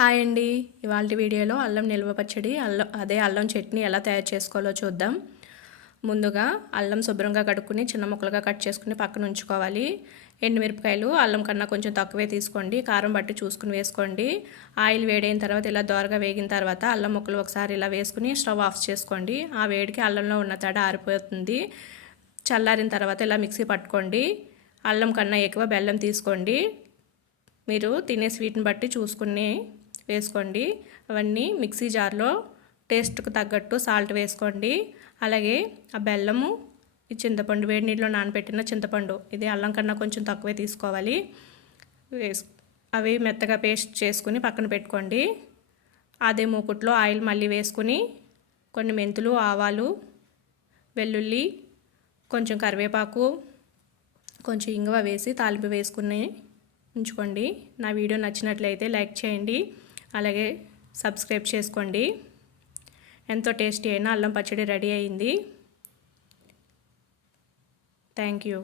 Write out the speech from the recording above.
Hi అండి. ఇవాళ వీడియోలో అల్లం నిల్వ పచ్చడి అల్లం అదే అల్లం చట్నీ ఎలా తయారు చేసుకోవాలో చూద్దాం. ముందుగా అల్లం శుభ్రంగా కడుక్కుని చిన్న ముక్కలుగా కట్ చేసుకుని పక్కన ఉంచుకోవాలి. ఎండుమిరపకాయలు అల్లం కన్నా కొంచెం తక్కువే తీసుకోండి. కారం బట్టి చూసుకుని వేసుకోండి. ఆయిల్ వేడైన తర్వాత ఇలా దోరగా వేగిన తర్వాత అల్లం ముక్కలు ఒకసారి ఇలా వేసుకుని స్టవ్ ఆఫ్ చేసుకోండి. ఆ వేడికి అల్లంలో ఉన్న తడ ఆరిపోతుంది. చల్లారిన తర్వాత ఇలా మిక్సీ పట్టుకోండి. అల్లం కన్నా ఎక్కువ బెల్లం తీసుకోండి. మీరు తినే స్వీట్ని బట్టి చూసుకుని వేసుకోండి. అవన్నీ మిక్సీ జార్లో టేస్ట్కు తగ్గట్టు సాల్ట్ వేసుకోండి. అలాగే ఆ బెల్లము ఈ చింతపండు వేడి నీటిలో నానబెట్టిన చింతపండు ఇది అల్లం కన్నా కొంచెం తక్కువే తీసుకోవాలి. వేసు అవి మెత్తగా పేస్ట్ చేసుకుని పక్కన పెట్టుకోండి. అదే మూకుట్లో ఆయిల్ మళ్ళీ వేసుకుని కొన్ని మెంతులు ఆవాలు వెల్లుల్లి కొంచెం కరివేపాకు కొంచెం ఇంగువ వేసి తాలింపు వేసుకుని ఉంచుకోండి. నా వీడియో నచ్చినట్లయితే లైక్ చేయండి. అలాగే సబ్స్క్రైబ్ చేసుకోండి. ఎంతో టేస్టీ అయినా అల్లం పచ్చడి రెడీ అయింది. Thank you.